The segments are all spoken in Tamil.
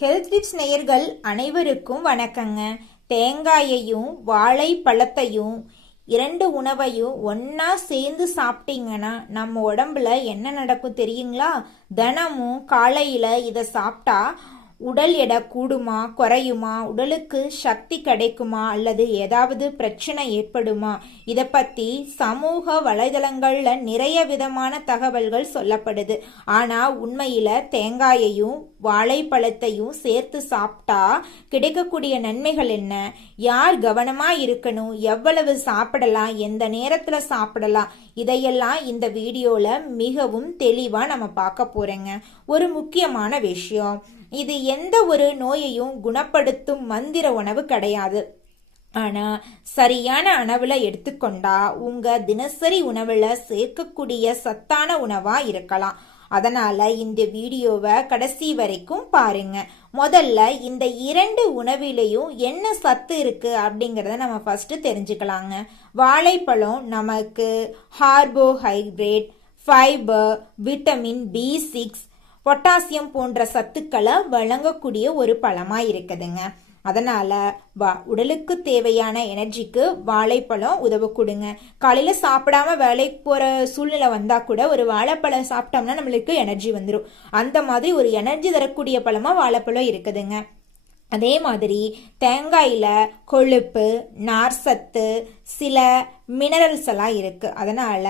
ஹெல்த் டிப்ஸ் நேயர்கள் அனைவருக்கும் வணக்கங்க. தேங்காயையும் வாழைப்பழத்தையும் இரண்டு உணவையும் ஒன்னா சேர்ந்து சாப்பிட்டீங்கன்னா நம்ம உடம்புல என்ன நடக்கும் தெரியுங்களா? தினமும் காலையில இதை சாப்பிட்டா உடல் எடை கூடுமா குறையுமா, உடலுக்கு சக்தி கிடைக்குமா அல்லது ஏதாவது பிரச்சனை ஏற்படுமா, இதை பத்தி சமூக வலைதளங்கள்ல நிறைய விதமான தகவல்கள் சொல்லப்படுது. ஆனா உண்மையில தேங்காயையும் வாழைப்பழத்தையும் சேர்த்து சாப்பிட்டா கிடைக்கக்கூடிய நன்மைகள் என்ன, யார் கவனமா இருக்கணும், எவ்வளவு சாப்பிடலாம், எந்த நேரத்துல சாப்பிடலாம், இதையெல்லாம் இந்த வீடியோல மிகவும் தெளிவா நம்ம பார்க்க போறோங்க. ஒரு முக்கியமான விஷயம், இது எந்த ஒரு நோயையும் குணப்படுத்தும் மந்திர உணவு கிடையாது. ஆனா சரியான அளவுல எடுத்துக்கொண்டா உங்க தினசரி உணவுல சேர்க்கக்கூடிய சத்தான உணவா இருக்கலாம். அதனால இந்த வீடியோவை கடைசி வரைக்கும் பாருங்க. முதல்ல இந்த இரண்டு உணவிலையும் என்ன சத்து இருக்கு அப்படிங்கறத நம்ம ஃபர்ஸ்ட் தெரிஞ்சுக்கலாங்க. வாழைப்பழம் நமக்கு carbohydrate, fibre, vitamin B6, potassium போன்ற சத்துக்களை வழங்கக்கூடிய ஒரு பழமா இருக்குதுங்க. அதனால உடலுக்கு தேவையான எனர்ஜிக்கு வாழைப்பழம் உதவ கொடுங்க. காலையில சாப்பிடாம வேலைக்கு போற சூழ்நிலை வந்தா கூட ஒரு வாழைப்பழம் சாப்பிட்டோம்னா நம்மளுக்கு எனர்ஜி வந்துடும். அந்த மாதிரி ஒரு எனர்ஜி தரக்கூடிய பழமா வாழைப்பழம் இருக்குதுங்க. அதே மாதிரி தேங்காயில கொழுப்பு, நார்சத்து, சில மினரல்ஸ் எல்லாம் இருக்கு. அதனால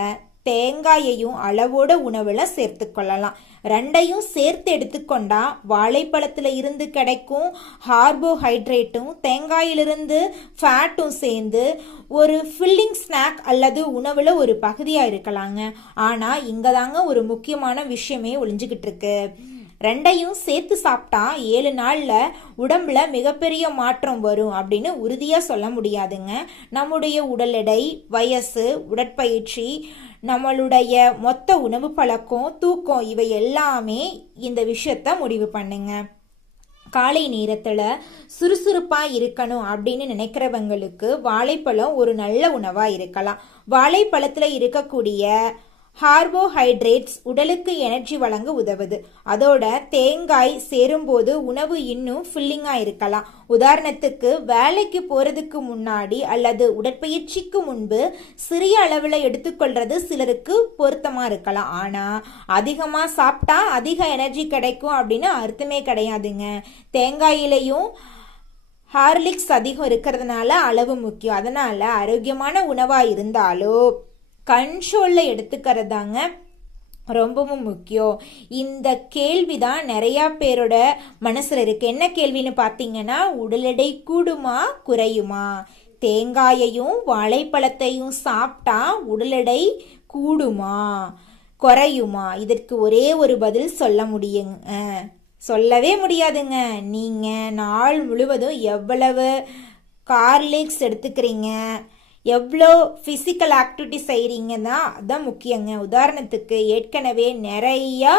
தேங்காயையும் அளவோட உணவுல சேர்த்து கொள்ளலாம். ரெண்டையும் சேர்த்து எடுத்துக்கொண்டா வாழைப்பழத்துல இருந்து கிடைக்கும் கார்போஹைட்ரேட்டும் தேங்காயிலிருந்து ஃபேட்டும் சேர்ந்து ஒரு ஃபில்லிங் ஸ்நாக் அல்லது உணவுல ஒரு பகுதியா இருக்கலாங்க. ஆனா இங்கதாங்க ஒரு முக்கியமான விஷயமே ஒளிஞ்சுக்கிட்டு இருக்கு. ரெண்டையும் சேர்த்து சாப்பிட்டா 7 நாள்ல உடம்புல மிகப்பெரிய மாற்றம் வரும் அப்படின்னு உறுதியா சொல்ல முடியாதுங்க. நம்முடைய உடல் எடை, வயசு, உடற்பயிற்சி, நம்மளுடைய மொத்த உணவு பழக்கம், தூக்கம், இவை எல்லாமே இந்த விஷயத்த முடிவு பண்ணுங்க. காலை நேரத்துல சுறுசுறுப்பா இருக்கணும் அப்படின்னு நினைக்கிறவங்களுக்கு வாழைப்பழம் ஒரு நல்ல உணவா இருக்கலாம். வாழைப்பழத்துல இருக்கக்கூடிய கார்போஹைட்ரேட்ஸ் உடலுக்கு எனர்ஜி வழங்க உதவுது. அதோட தேங்காய் சேரும்போது உணவு இன்னும் ஃபில்லிங்கா இருக்கலாம். உதாரணத்துக்கு வேலைக்கு போறதுக்கு முன்னாடி அல்லது உடற்பயிற்சிக்கு முன்பு சிறிய அளவுல எடுத்துக்கொள்றது சிலருக்கு பொருத்தமா இருக்கலாம். ஆனா அதிகமா சாப்பிட்டா அதிக எனர்ஜி கிடைக்கும் அப்படின்னு அர்த்தமே கிடையாதுங்க. தேங்காயிலையும் ஹார்லிக்ஸ் அதிகம் இருக்கிறதுனால அளவு முக்கியம். அதனால ஆரோக்கியமான உணவா இருந்தாலோ கண்ட்ரோல்ல எடுத்துக்கிறதாங்க ரொம்பவும் முக்கியம். இந்த கேள்விதான் நிறைய பேரோட மனசுல இருக்கு. என்ன கேள்வின்னு பார்த்தீங்கன்னா, உடல் எடை கூடுமா குறையுமா? தேங்காயையும் வாழைப்பழத்தையும் சாப்பிட்டா உடல் எடை கூடுமா குறையுமா? இதற்கு ஒரே ஒரு பதில் சொல்ல முடியுங்க, சொல்லவே முடியாதுங்க. நீங்க நாள் முழுவதும் எவ்வளவு கார்லிக்ஸ் எடுத்துக்கிறீங்க, எவ்வளோ ஃபிசிக்கல் ஆக்டிவிட்டி செய்கிறீங்கன்னா அதுதான் முக்கியங்க. உதாரணத்துக்கு ஏற்கனவே நிறைய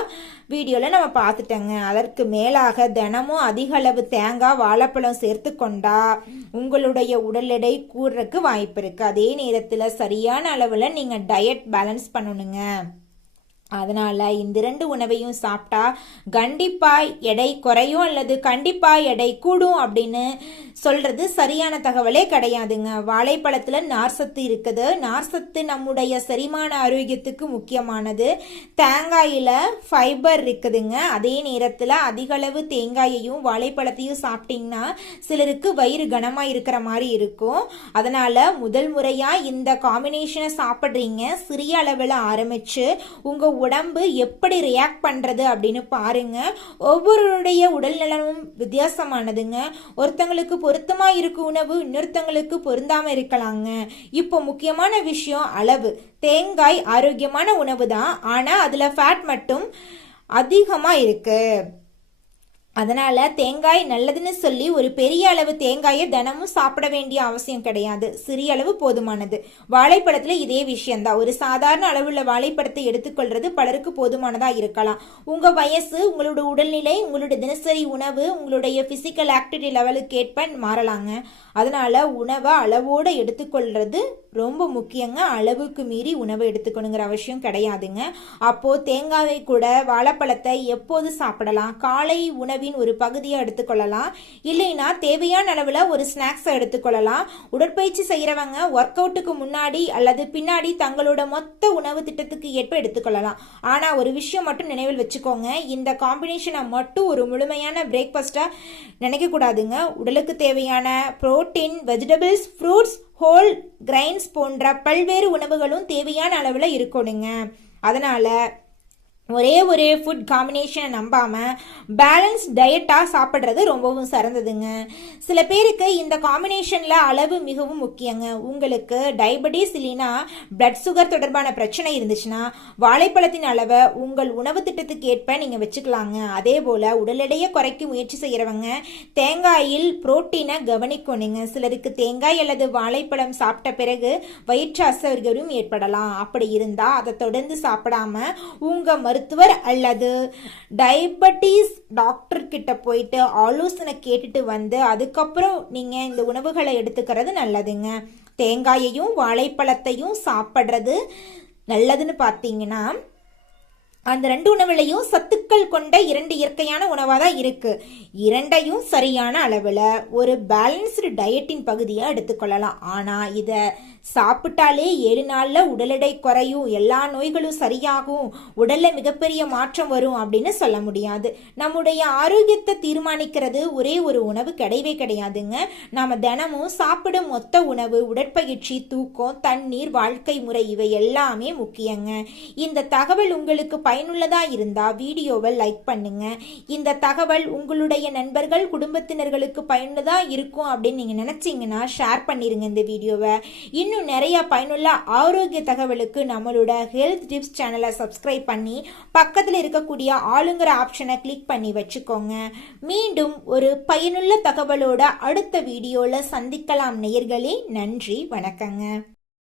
வீடியோவில் நம்ம பார்த்துட்டோங்க. அதற்கு மேலாக தினமும் அதிக அளவு தேங்காய், வாழைப்பழம் சேர்த்து கொண்டா உங்களுடைய உடல் எடை கூடுறதுக்கு வாய்ப்பு இருக்குது. அதே நேரத்தில் சரியான அளவில் நீங்கள் டயட் பேலன்ஸ் பண்ணணுங்க. அதனால இந்த 2 உணவையும் சாப்பிட்டா கண்டிப்பா எடை குறையும் அல்லது கண்டிப்பா எடை கூடும் அப்படின்னு சொல்றது சரியான தகவலே கிடையாதுங்க. வாழைப்பழத்துல நார்சத்து இருக்குது. நார்சத்து நம்முடைய செரிமான ஆரோக்கியத்துக்கு முக்கியமானது. தேங்காயில ஃபைபர் இருக்குதுங்க. அதே நேரத்துல அதிக அளவு தேங்காயையும் வாழைப்பழத்தையும் சாப்பிட்டீங்கன்னா சிலருக்கு வயிறு கனமா இருக்கிற மாதிரி இருக்கும். அதனால முதல் முறையா இந்த காம்பினேஷனை சாப்பிட்றீங்க, சிறிய அளவில் ஆரம்பிச்சு உங்க உடம்பு எப்படி ரியாக்ட் பண்றது அப்படின்னு பாருங்க. ஒவ்வொருடைய உடல் நலமும் வித்தியாசமானதுங்க. ஒருத்தங்களுக்கு பொருத்தமா இருக்கும் உணவு இன்னொருத்தங்களுக்கு பொருந்தாம இருக்கலாங்க. இப்போ முக்கியமான விஷயம் அளவு. தேங்காய் ஆரோக்கியமான உணவு தான், ஆனா அதுல ஃபேட் மட்டும் அதிகமா இருக்கு. அதனால தேங்காய் நல்லதுன்னு சொல்லி ஒரு பெரிய அளவு தேங்காயை தினமும் சாப்பிட வேண்டிய அவசியம் கிடையாது. சிறிய அளவு போதுமானது. வாழைப்பழத்துல இதே விஷயம்தான். ஒரு சாதாரண அளவுள்ள வாழைப்பழத்தை எடுத்துக்கொள்றது பலருக்கு போதுமானதா இருக்கலாம். உங்க வயசு, உங்களோட உடல்நிலை, உங்களுடைய தினசரி உணவு, உங்களுடைய பிசிக்கல் ஆக்டிவிட்டி லெவலுக்கு ஏற்ப மாறலாங்க. அதனால உணவை அளவோட எடுத்துக்கொள்றது ரொம்ப முக்கியங்க. அளவுக்கு மீறி உணவை எடுத்துக்கணுங்கிற அவசியம் கிடையாதுங்க. அப்போ தேங்காயை கூட வாழைப்பழத்தை எப்போது சாப்பிடலாம்? காலை உணவின் உணவின் ஒரு பகுதியை எடுத்துக்கொள்ளலாம். இல்லைன்னா தேவையான அளவில் ஒரு ஸ்நாக்ஸை எடுத்துக்கொள்ளலாம். உடற்பயிற்சி செய்கிறவங்க ஒர்க் அவுட்டுக்கு முன்னாடி அல்லது பின்னாடி தங்களோட மொத்த உணவு திட்டத்துக்கு ஏற்ப எடுத்துக்கொள்ளலாம். ஆனால் ஒரு விஷயம் மட்டும் நினைவில் வச்சுக்கோங்க, இந்த காம்பினேஷனை மட்டும் ஒரு முழுமையான பிரேக்ஃபாஸ்ட்டாக நினைக்கக்கூடாதுங்க. உடலுக்கு தேவையான protein, vegetables, fruits, whole grains போன்ற பல்வேறு உணவுகளும் தேவையான அளவில் இருக்கணுங்க. அதனால் ஒரே ஃபுட் காம்பினேஷனை நம்பாமல் பேலன்ஸ் டயட்டாக சாப்பிட்றது ரொம்பவும் சிறந்ததுங்க. சில பேருக்கு இந்த காம்பினேஷனில் அளவு மிகவும் முக்கியங்க. உங்களுக்கு டயபெட்டிஸ் இல்லைன்னா பிளட் சுகர் தொடர்பான பிரச்சனை இருந்துச்சுன்னா வாழைப்பழத்தின் அளவை உங்கள் உணவு திட்டத்துக்கு ஏற்ப நீங்கள் வச்சுக்கலாங்க. அதே போல் உடல் எடையை குறைக்க முயற்சி செய்கிறவங்க தேங்காயில் புரோட்டீனை கவனிக்கணுங்க. சிலருக்கு தேங்காய் அல்லது வாழைப்பழம் சாப்பிட்ட பிறகு வயிற்று அசௌகரியம் ஏற்படலாம். அப்படி இருந்தால் அதை தொடர்ந்து சாப்பிடாம உங்கள் மருத்துவர் அல்லது டயபெட்டிஸ் டாக்டர் கிட்ட போயிட்டு ஆலோசனை கேட்டுட்டு வந்து அதுக்கப்புறம் நீங்க இந்த உணவுகளை எடுத்துக்கிறது நல்லதுங்க. தேங்காயையும் வாழைப்பழத்தையும் சாப்பிட்றது நல்லதுன்னு பார்த்தீங்கன்னா அந்த 2 உணவுலையும் சத்துக்கள் கொண்ட 2 இயற்கையான உணவாக தான் இருக்கு. இரண்டையும் சரியான அளவில் ஒரு பேலன்ஸ்டு டயட்டின் பகுதியாக எடுத்துக்கொள்ளலாம். ஆனால் இதை சாப்பிட்டாலே 7 நாளில் உடல் எடை குறையும், எல்லா நோய்களும் சரியாகும், உடலில் மிகப்பெரிய மாற்றம் வரும் அப்படின்னு சொல்ல முடியாது. நம்முடைய ஆரோக்கியத்தை தீர்மானிக்கிறது ஒரே ஒரு உணவு கிடையவே கிடையாதுங்க. நாம் தினமும் சாப்பிடும் மொத்த உணவு, உடற்பயிற்சி, தூக்கம், தண்ணீர், வாழ்க்கை முறை இவை எல்லாமே முக்கியங்க. இந்த தகவல் உங்களுக்கு பயனுள்ளதா இருந்தா வீடியோவை லைக் பண்ணுங்க. இந்த தகவல் உங்களுடைய நண்பர்கள், குடும்பத்தினர்களுக்கு பயனுள்ளதா இருக்கும் அப்படின்னு நீங்க நினைச்சீங்கன்னா ஷேர் பண்ணிருங்க இந்த வீடியோவை. இன்னும் நிறைய பயனுள்ள ஆரோக்கிய தகவலுக்கு நம்மளோட ஹெல்த் டிப்ஸ் சேனலை சப்ஸ்கிரைப் பண்ணி பக்கத்தில் இருக்கக்கூடிய ஆளுங்கிற ஆப்ஷனை கிளிக் பண்ணி வச்சுக்கோங்க. மீண்டும் ஒரு பயனுள்ள தகவலோட அடுத்த வீடியோல சந்திக்கலாம் நேயர்களே. நன்றி, வணக்கங்க.